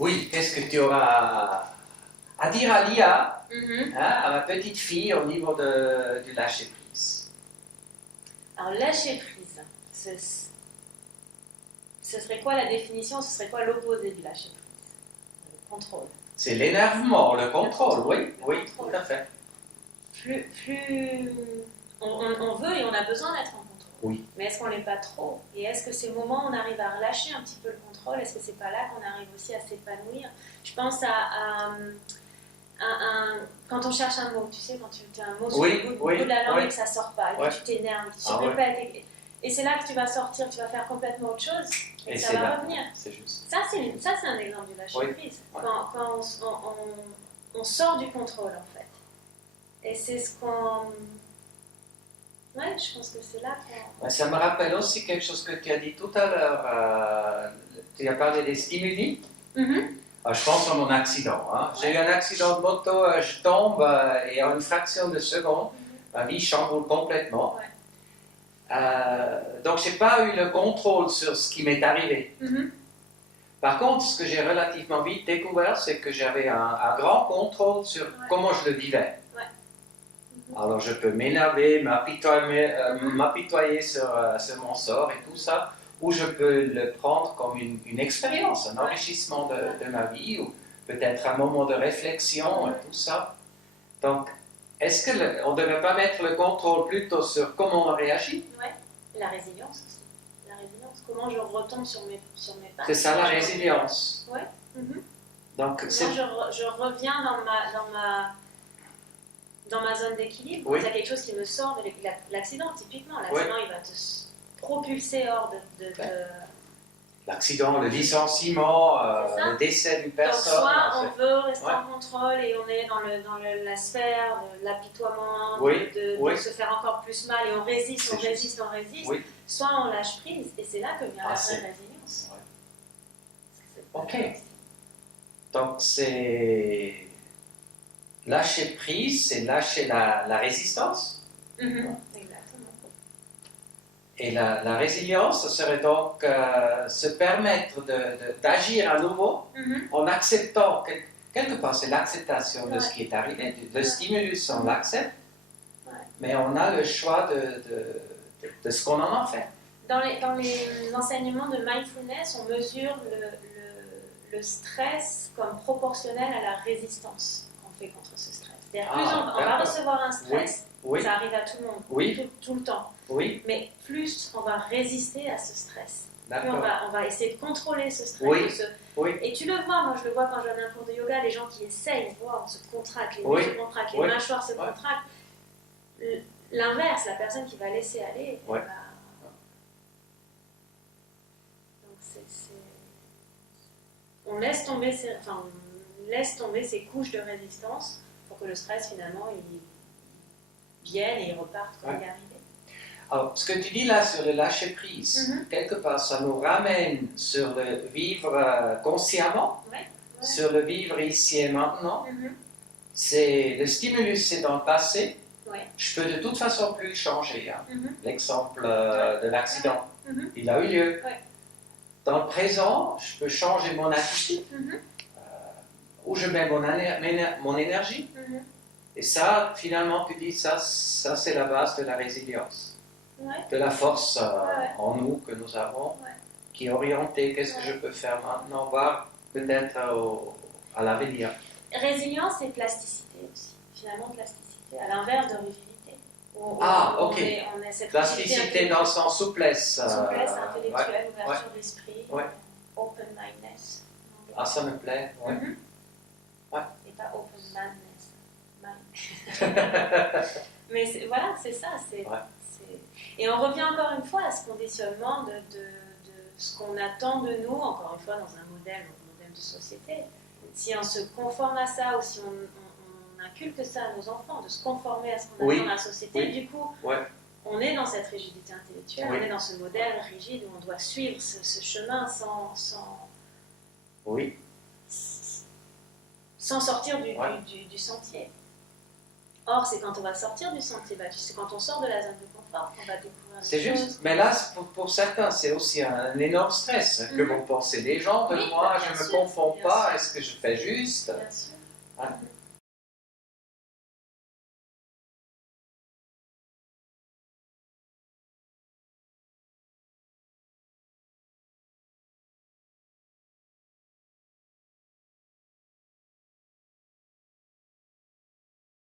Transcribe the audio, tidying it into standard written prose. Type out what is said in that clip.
Oui, qu'est-ce que tu auras à dire à l'IA, Mhm. à ma petite fille, au niveau du lâcher-prise? Alors, lâcher prise, ce serait quoi la définition? Ce serait quoi l'opposé du lâcher prise? Le contrôle. C'est l'énervement, le contrôle, oui, Le oui, contrôle. tout à fait. Plus on veut et on a besoin d'être en contrôle. Oui. Mais est-ce qu'on l'est pas trop? Et est-ce que ces moments où on arrive à relâcher un petit peu le contrôle, est-ce que c'est pas là qu'on arrive aussi à s'épanouir? Je pense quand on cherche un mot, tu sais, quand tu as un mot sur le bout de la langue et que ça sort pas, et que tu t'énerves, tu répètes, et c'est là que tu vas sortir, tu vas faire complètement autre chose, et ça va revenir. C'est juste. Ça, c'est un exemple du lâcher prise. Quand on sort du contrôle, en fait. Et c'est ce qu'on... Ouais, je pense que c'est là qu'on... Ça me rappelle aussi quelque chose que tu as dit tout à l'heure. Tu as parlé des stimuli. Mm-hmm. Je pense à mon accident. J'ai eu un accident de moto, je tombe et en une fraction de seconde, ma vie chamboule complètement. Donc, je n'ai pas eu le contrôle sur ce qui m'est arrivé. Mm-hmm. Par contre, ce que j'ai relativement vite découvert, c'est que j'avais un grand contrôle sur comment je le vivais. Alors, je peux m'énerver, m'apitoyer sur mon sort et tout ça, ou je peux le prendre comme une expérience, un enrichissement de ma vie, ou peut-être un moment de réflexion et tout ça. Donc, est-ce qu'on ne devrait pas mettre le contrôle plutôt sur comment on réagit? Oui, la résilience aussi. La résilience, comment je retombe sur mes pattes. C'est ça la résilience. Oui. Mm-hmm. Donc, je reviens dans ma zone d'équilibre. Oui. Il y a quelque chose qui me sort de l'accident, typiquement. L'accident, il va te propulser hors de... L'accident, le licenciement, le décès d'une personne. Donc, soit on veut rester en contrôle et on est dans la sphère de l'apitoiement, de se faire encore plus mal et on résiste. Oui. Soit on lâche prise et c'est là que vient la vraie résilience. Ok. Donc c'est lâcher prise, c'est lâcher la résistance. Mm-hmm. Exactement. Et la résilience, ce serait donc se permettre d'agir à nouveau en acceptant, quelque part c'est l'acceptation de ce qui est arrivé, le stimulus on l'accepte, mais on a le choix de ce qu'on en fait. Dans les enseignements de mindfulness, on mesure le stress comme proportionnel à la résistance qu'on fait contre ce stress. C'est-à-dire plus on va recevoir un stress, ça arrive à tout le monde, tout le temps. Oui. Mais plus on va résister à ce stress. Plus D'accord. on va essayer de contrôler ce stress. Oui. Et tu le vois, moi je le vois quand je donne un cours de yoga, les gens qui essayent, on se contracte, les muscles se contractent, les mâchoires se contractent. L'inverse, la personne qui va laisser aller, elle va... On laisse tomber ces couches de résistance pour que le stress finalement il vienne et il reparte quand il est arrivé. Alors, ce que tu dis là sur le lâcher prise, quelque part, ça nous ramène sur le vivre consciemment, sur le vivre ici et maintenant. C'est le stimulus, c'est dans le passé. Je peux de toute façon plus le changer. L'exemple de l'accident, il a eu lieu. Dans le présent, je peux changer mon attitude, où je mets mon énergie. Et ça, finalement, tu dis, ça c'est la base de la résilience, de la force en nous que nous avons, qui est orientée, qu'est-ce que je peux faire maintenant, voire peut-être à l'avenir. Résilience et plasticité aussi, finalement plasticité, à l'inverse de rigidité. Ok. On est cette plasticité dans le sens souplesse. Souplesse intellectuelle, ouverture d'esprit, open-mindedness. Ça me plaît. Et pas open-mindedness. Mais voilà, c'est ça. Et on revient encore une fois à ce conditionnement de ce qu'on attend de nous, encore une fois dans un modèle de société. Si on se conforme à ça ou si on inculque ça à nos enfants, de se conformer à ce qu'on attend dans la société, du coup, on est dans cette rigidité intellectuelle, on est dans ce modèle rigide où on doit suivre ce chemin sans sortir du sentier. Or, c'est quand on va sortir du sentier battu, c'est quand on sort de la zone de confort qu'on va découvrir C'est des juste, choses. mais là, pour certains, c'est aussi un énorme stress que vont penser les gens de Oui, moi, bien je ne me sûr, confonds bien pas, sûr. est-ce que je fais juste? Bien sûr. Hein?